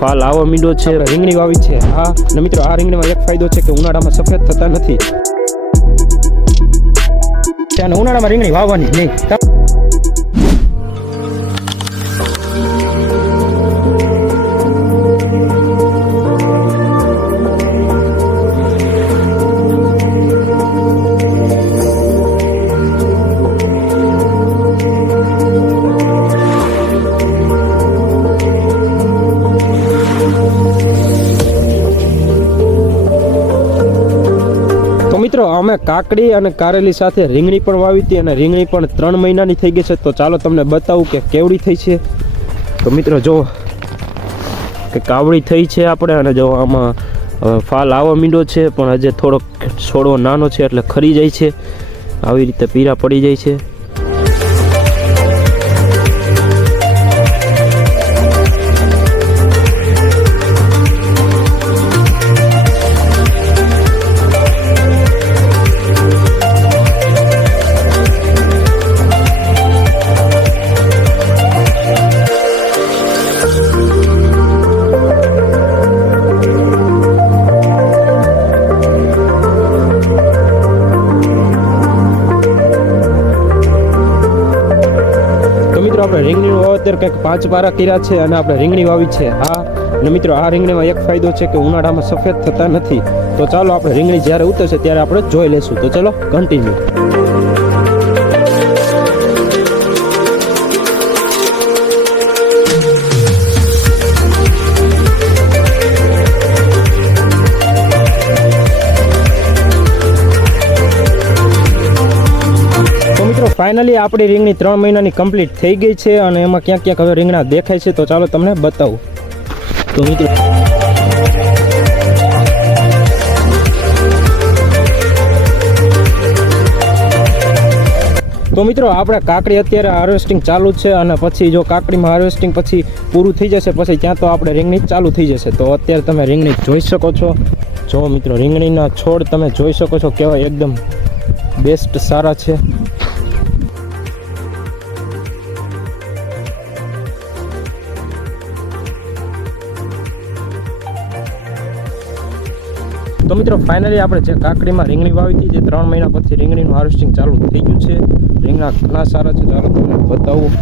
ફાલ આવો મીંડો છે, રીંગણી વાવી છે હા. અને મિત્રો આ રીંગણીમાં એક ફાયદો છે કે ઉનાળામાં સફેદ થતા નથી અને ઉનાળામાં રીંગણી વાવવાની નહીં. મિત્રો અમે કાકડી અને કારેલી સાથે રીંગણી પણ વાવી હતી અને રીંગણી પણ 3 મહિનાની થઈ ગઈ છે. તો ચાલો તમને બતાવું કે કેવડી થઈ છે. તો મિત્રો જો કે કાવડી થઈ છે આપણે, અને જો આમાં ફાલ આવો મીંડો છે પણ હજે થોડોક છોડવો નાનો છે એટલે ખરી જાય છે, આવી રીતે પીરા પડી જાય છે. આપણે રીંગણીનું વાવેતર કંઈક 5 પારા કર્યા છે અને આપણે રીંગણી વાવી છે હા. અને મિત્રો આ રીંગણીમાં એક ફાયદો છે કે ઉનાળામાં સફેદ થતા નથી. તો ચાલો આપણે રીંગણી જ્યારે ઉતરશે ત્યારે આપણે જોઈ લઈશું. તો ચલો કન્ટિન્યુ. ફાઇનલી આપણી રીંગણી 3 મહિનાની કમ્પ્લીટ થઈ ગઈ છે અને એમાં ક્યાંક ક્યાંક હવે રીંગણા દેખાય છે. તો ચાલો તમને બતાવું. તો મિત્રો આપણે કાકડી અત્યારે હાર્વેસ્ટિંગ ચાલુ છે અને પછી જો કાકડીમાં હાર્વેસ્ટિંગ પછી પૂરું થઈ જશે પછી ત્યાં તો આપણે રીંગણી ચાલુ થઈ જશે. તો અત્યારે તમે રીંગણી જોઈ શકો છો. જો મિત્રો રીંગણીના છોડ તમે જોઈ શકો છો કેવા એકદમ બેસ્ટ સારા છે. તો મિત્રો ફાઇનલી આપણે જે કાકડીમાં રીંગણી વાવી હતી જે 3 મહિના પછી રીંગણીનું હાર્વેસ્ટિંગ ચાલુ થઈ ગયું છે. રીંગણા ઘણા સારા છે, ચાલો તમને બતાવું.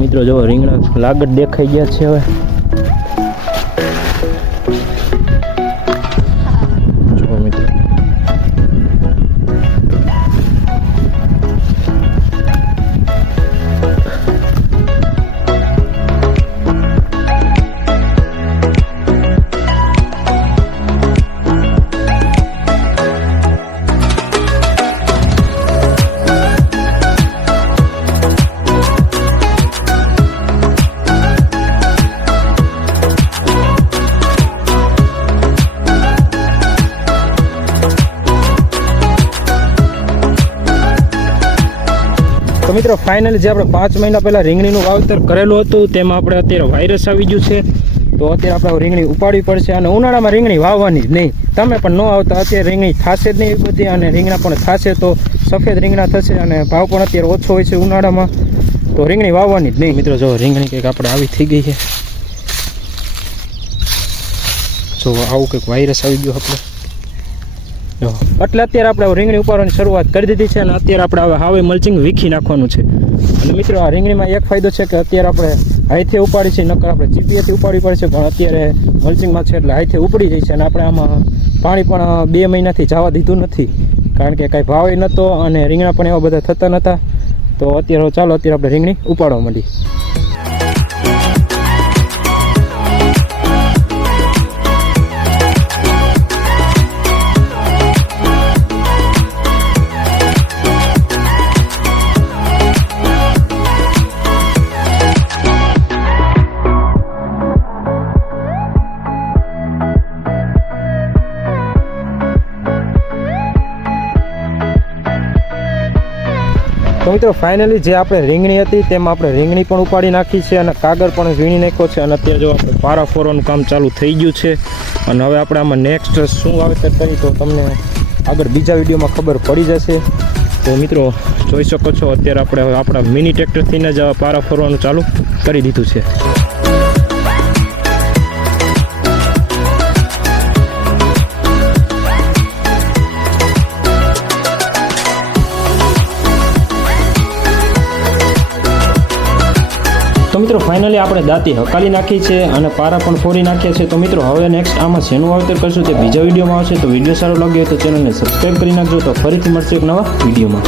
મિત્રો જો રીંગણા લાગત દેખાઈ ગયા છે. હવે જો મિત્રો મિત્રો ફાઇનલી જે આપણે 5 મહિના પહેલાં રીંગણીનું વાવેતર કરેલું હતું તેમાં આપણે અત્યારે વાયરસ આવી ગયું છે. તો અત્યારે આપણે રીંગણી ઉપાડવી પડશે અને ઉનાળામાં રીંગણી વાવવાની જ નહીં. તમે પણ ન આવતા અત્યારે રીંગણી થશે જ નહીં બધી, અને રીંગણા પણ થશે તો સફેદ રીંગણા થશે અને ભાવ પણ અત્યારે ઓછો હોય છે ઉનાળામાં. તો રીંગણી વાવવાની જ નહીં. મિત્રો જો રીંગણી કંઈક આપણે આવી થઈ ગઈ છે. જો આવું કંઈક વાયરસ આવી ગયો આપણે એટલે અત્યારે આપણે રીંગણી ઉપાડવાની શરૂઆત કરી દીધી છે અને અત્યારે આપણે હવે હાવે મલ્ચિંગ વીખી નાખવાનું છે. અને મિત્રો આ રીંગણીમાં એક ફાયદો છે કે અત્યારે આપણે હાથે ઉપાડી છે, નકર આપણે ચીપીએથી ઉપાડવી પડે છે, પણ અત્યારે મલ્ચિંગમાં છે એટલે હાથે ઉપડી જાય છે. અને આપણે આમાં પાણી પણ 2 મહિનાથી જવા દીધું નથી કારણ કે કાંઈ ભાવે નહોતો અને રીંગણા પણ એવા બધા થતા નહોતા. તો અત્યારે ચાલો અત્યારે આપણે રીંગણી ઉપાડવા માંડી. તો મિત્રો ફાઇનલી જે આપણે રીંગણી હતી તેમાં આપણે રીંગણી પણ ઉપાડી નાખી છે અને કાગળ પણ વીણી નાખ્યો છે. અને અત્યારે જો આપણે પારા ફોરવાનું કામ ચાલુ થઈ ગયું છે અને હવે આપણે આમાં નેક્સ્ટ શું વાવેતર કરી તો તમને આગળ બીજા વિડીયોમાં ખબર પડી જશે. તો મિત્રો જોઈ શકો છો અત્યારે આપણે હવે આપણા મિની ટ્રેક્ટરથી જ પારા ફોરવાનું ચાલુ કરી દીધું છે. મિત્રો ફાઇનલી આપણે દાંતી હકાલી નાખી છે અને પારા પણ ફોડી નાખ્યા છે. તો મિત્રો હવે નેક્સ્ટ આમાં શેનું વાવેતર કરશું તે બીજા વિડીયોમાં આવશે. તો વિડીયો સારો લાગ્યો હોય તો ચેનલને સબસ્ક્રાઈબ કરી નાખજો. તો ફરીથી મળશે એક નવા વિડીયોમાં.